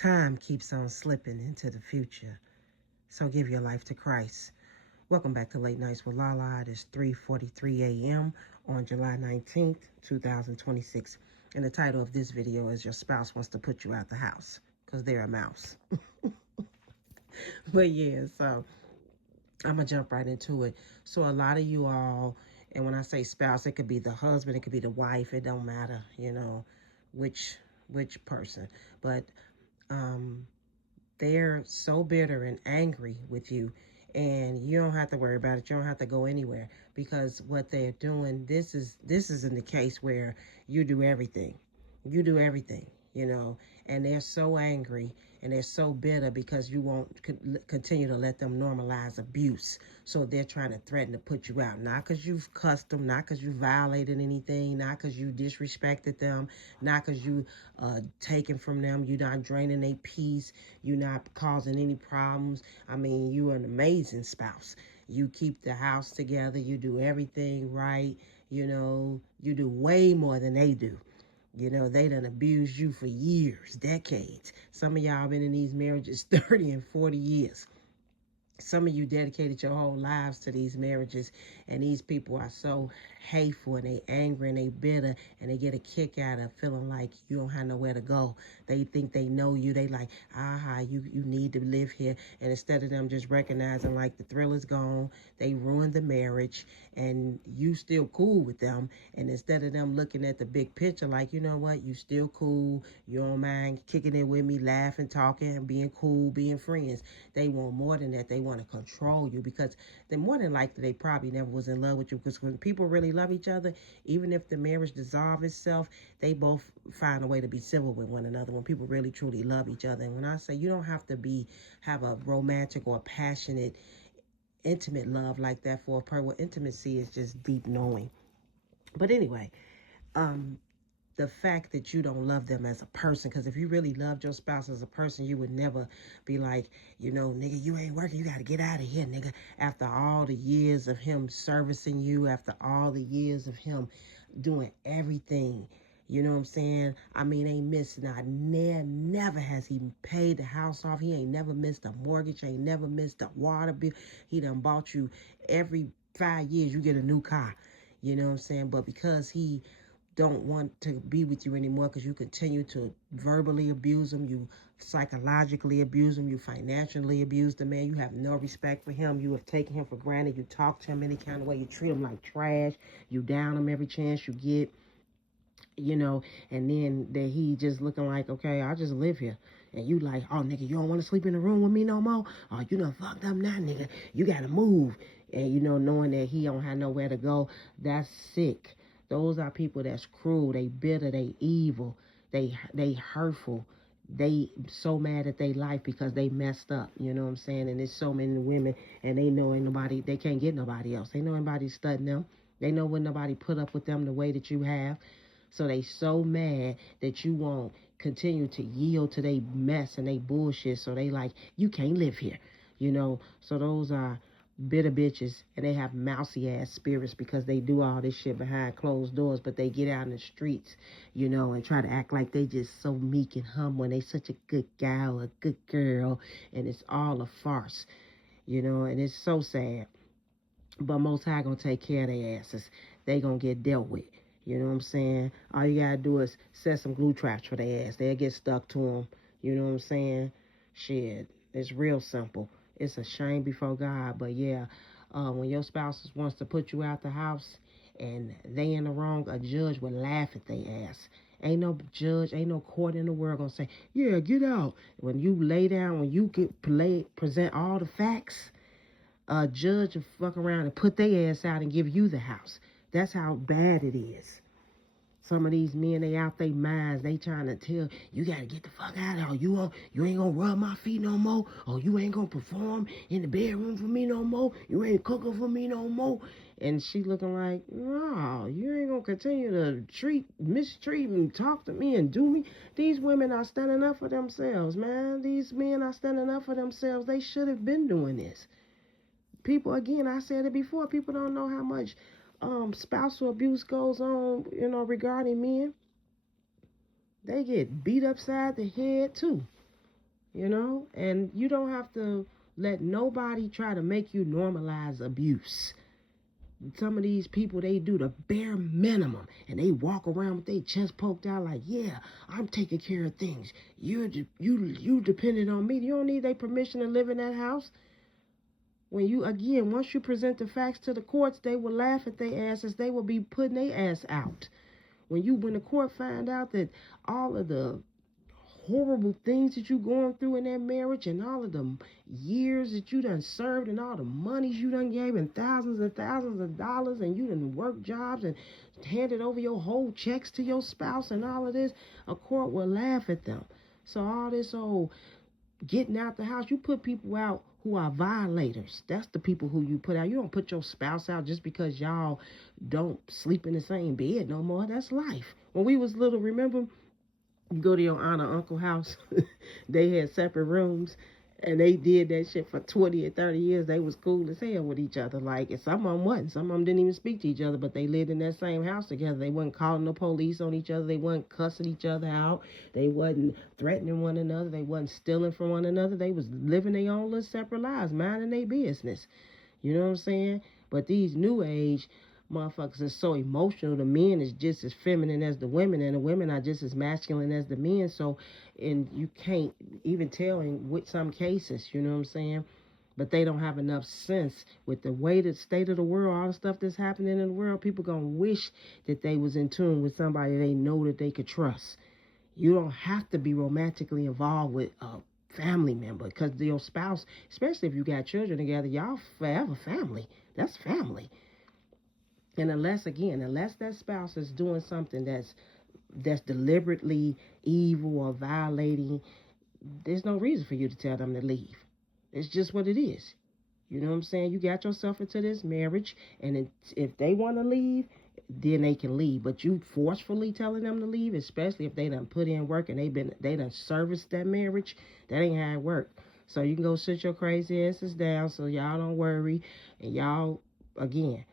Time keeps on slipping into the future, so give your life to Christ. Welcome back to Late Nights with Lala. It is 3:43 a.m. on July 19th, 2026. And the title of this video is Your Spouse Wants to Put You Out the House because they're a mouse. But yeah, so I'm going to jump right into it. So a lot of you all, and when I say spouse, it could be the husband, it could be the wife. It don't matter, which person. But um, they're so bitter and angry with you, and you don't have to worry about it. You don't have to go anywhere, because what they're doing, this is in the case where you do everything, and they're so angry and they're so bitter because you won't continue to let them normalize abuse. So they're trying to threaten to put you out, not because you've cussed them, not because you violated anything, not because you disrespected them, not because you taken from them. You're not draining their peace. You're not causing any problems. I mean, you are an amazing spouse. You keep the house together. You do everything right. You do way more than they do. They done abused you for years, decades. Some of y'all been in these marriages 30 and 40 years. Some of you dedicated your whole lives to these marriages, and these people are so hateful, and they angry, and they bitter, and they get a kick out of feeling like you don't have nowhere to go. They think they know you. They like, you need to live here. And instead of them just recognizing like the thrill is gone, they ruined the marriage, and you still cool with them. And instead of them looking at the big picture, like, you know what, you still cool, you don't mind kicking it with me, laughing, talking, being cool, being friends. They want more than that. They want to control you, because they're more than likely they probably never was in love with you. Because when people really love each other, even if the marriage dissolves itself, they both find a way to be civil with one another when people really truly love each other. And when I say you don't have to have a romantic or passionate, intimate love like that for a person. Well, intimacy is just deep knowing. But anyway, um, the fact that you don't love them as a person, because if you really loved your spouse as a person, you would never be like, nigga, you ain't working, you got to get out of here, nigga. After all the years of him servicing you, after all the years of him doing everything, you know what I'm saying? I mean, ain't missed not never has he paid the house off. He ain't never missed a mortgage, ain't never missed a water bill. He done bought you every 5 years, you get a new car. You know what I'm saying? But because he don't want to be with you anymore, because you continue to verbally abuse him, you psychologically abuse him, you financially abuse the man, you have no respect for him, you have taken him for granted, you talk to him any kind of way, you treat him like trash, you down him every chance you get, and then that he just looking like, okay, I just live here. And you like, oh, nigga, you don't want to sleep in the room with me no more? Oh, you done fucked up now, nigga. You got to move. And, knowing that he don't have nowhere to go, that's sick. Those are people that's cruel. They bitter. They evil. They hurtful. They so mad at their life because they messed up. You know what I'm saying? And there's so many women, and they know ain't nobody, they can't get nobody else. They know anybody studying them. They know when nobody put up with them the way that you have. So they so mad that you won't continue to yield to their mess and they bullshit. So they like, you can't live here. So those are bitter bitches, and they have mousy ass spirits because they do all this shit behind closed doors, but they get out in the streets, and try to act like they just so meek and humble, and they such a good guy or a good girl, and it's all a farce, and it's so sad. But Most High gonna take care of their asses. They gonna get dealt with. You know what I'm saying? All you gotta do is set some glue traps for their ass. They'll get stuck to them. You know what I'm saying? Shit, it's real simple. It's a shame before God, but yeah, when your spouse wants to put you out the house and they in the wrong, a judge would laugh at their ass. Ain't no judge, ain't no court in the world gonna say, yeah, get out. When you lay down, when you present all the facts, a judge will fuck around and put their ass out and give you the house. That's how bad it is. Some of these men, they out their minds. They trying to tell you gotta get the fuck out of here. You ain't gonna rub my feet no more. Or you ain't gonna perform in the bedroom for me no more. You ain't cooking for me no more. And she looking like, no, you ain't gonna continue to mistreat and talk to me and do me. These women are standing up for themselves, man. These men are standing up for themselves. They should have been doing this. People, again, I said it before, people don't know how much spousal abuse goes on, regarding men. They get beat upside the head too. you know? And you don't have to let nobody try to make you normalize abuse. Some of these people, they do the bare minimum and they walk around with their chest poked out like, yeah, I'm taking care of things. You dependent on me. You don't need their permission to live in that house. When you, again, once you present the facts to the courts, they will laugh at their asses. They will be putting their ass out. When the court find out that all of the horrible things that you going through in that marriage and all of the years that you done served and all the monies you done gave and thousands of dollars and you done worked jobs and handed over your whole checks to your spouse and all of this, a court will laugh at them. So all this old getting out the house, you put people out who are violators. That's the people who you put out. You don't put your spouse out just because y'all don't sleep in the same bed no more. That's life. When we was little, remember, you go to your aunt or uncle house, they had separate rooms, and they did that shit for 20 or 30 years. They was cool as hell with each other. Like, and some of them wasn't. Some of them didn't even speak to each other, but they lived in that same house together. They wasn't calling the police on each other. They wasn't cussing each other out. They wasn't threatening one another. They wasn't stealing from one another. They was living their own little separate lives, minding their business. You know what I'm saying? But these new age motherfuckers are so emotional. The men is just as feminine as the women, and the women are just as masculine as the men. So, and you can't even tell in with some cases, you know what I'm saying? But they don't have enough sense with the way the state of the world, all the stuff that's happening in the world. People gonna wish that they was in tune with somebody they know that they could trust. You don't have to be romantically involved with a family member because your spouse, especially if you got children together, y'all forever family. That's family. And unless that spouse is doing something that's deliberately evil or violating, there's no reason for you to tell them to leave. It's just what it is. You know what I'm saying? You got yourself into this marriage, and if they want to leave, then they can leave. But you forcefully telling them to leave, especially if they done put in work and they done serviced that marriage, that ain't how it work. So you can go sit your crazy asses down, so y'all don't worry, and y'all, again,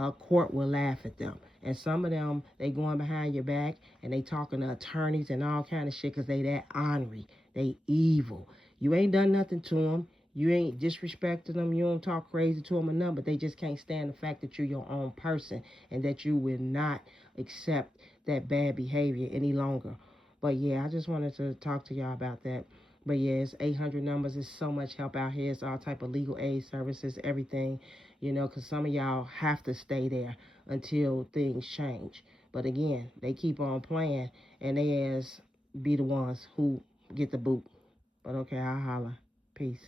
a court will laugh at them. And some of them, they going behind your back and they talking to attorneys and all kind of shit because they that ornery. They evil. You ain't done nothing to them. You ain't disrespecting them. You don't talk crazy to them or nothing, but they just can't stand the fact that you're your own person and that you will not accept that bad behavior any longer. But yeah, I just wanted to talk to y'all about that. But yeah, it's 800 numbers. It's so much help out here. It's all type of legal aid services, everything, you know, because some of y'all have to stay there until things change. But again, they keep on playing, and they as be the ones who get the boot. But okay, I'll holler. Peace.